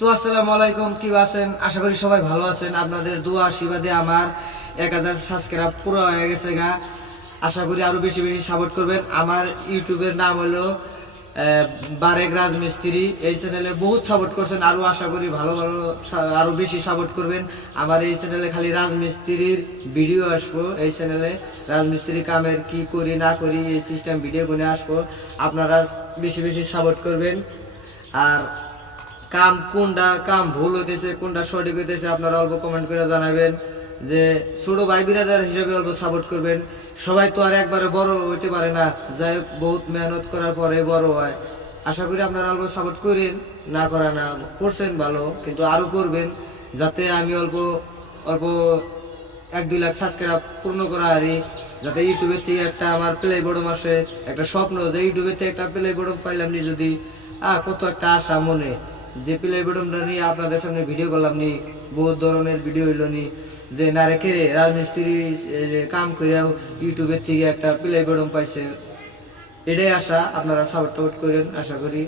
তো আসসালামু আলাইকুম, কি আছেন? আশা করি সবাই ভালো আছেন। আপনাদের দোয়া আশীর্বাদে আমার 1000 সাবস্ক্রাইব পুরো হয়ে গেছে গা। আশা করি আরো বেশি বেশি সাপোর্ট করবেন। আমার ইউটিউবের নাম হলো বারেক রাজমিস্ত্রি। এই চ্যানেলে বহুত সাপোর্ট করছেন, আরো আশা করি ভালো ভালো আরো বেশি সাপোর্ট করবেন। আমার এই চ্যানেলে খালি রাজমিস্ত্রির ভিডিও আসবো। এই চ্যানেলে রাজমিস্ত্রি কামের কি করি না করি এই সিস্টেম ভিডিও গুনে আসবো। আপনারা বেশি বেশি সাপোর্ট করবেন। আর কাম ভুল হইতেছে, কোনটা সঠিক হইতেছে আপনারা অল্প কমেন্ট করে জানাবেন। যে ছোট ভাই বিরাদার হিসেবে অল্প সাপোর্ট করবেন। সবাই তো আর একবারে বড় হইতে পারে না, যাই হোক বহুত মেহনত করার পরে বড় হয়। আশা করি আপনারা অল্প সাপোর্ট করেন, না করা না করছেন ভালো, কিন্তু আরো করবেন যাতে আমি অল্প অল্প 1-2 লাখ সাবস্ক্রাইব পূর্ণ করা হারি। যাতে ইউটিউবের থেকে একটা আমার প্লে বটম আসে, একটা স্বপ্ন যে ইউটিউবের থেকে একটা প্লে বটম পাইলাম নি যদি, কত একটা আশা মনে যে প্লে বটমটা নিয়ে আপনাদের সামনে ভিডিও করলাম নি। বহুত ধরনের ভিডিও হইল নি যে না রেখে রাজমিস্ত্রি কাম করে ইউটিউবের থেকে একটা প্লে বটম পাইছে। এটাই আশা, আপনারা সাপোর্ট করেন আশা করি।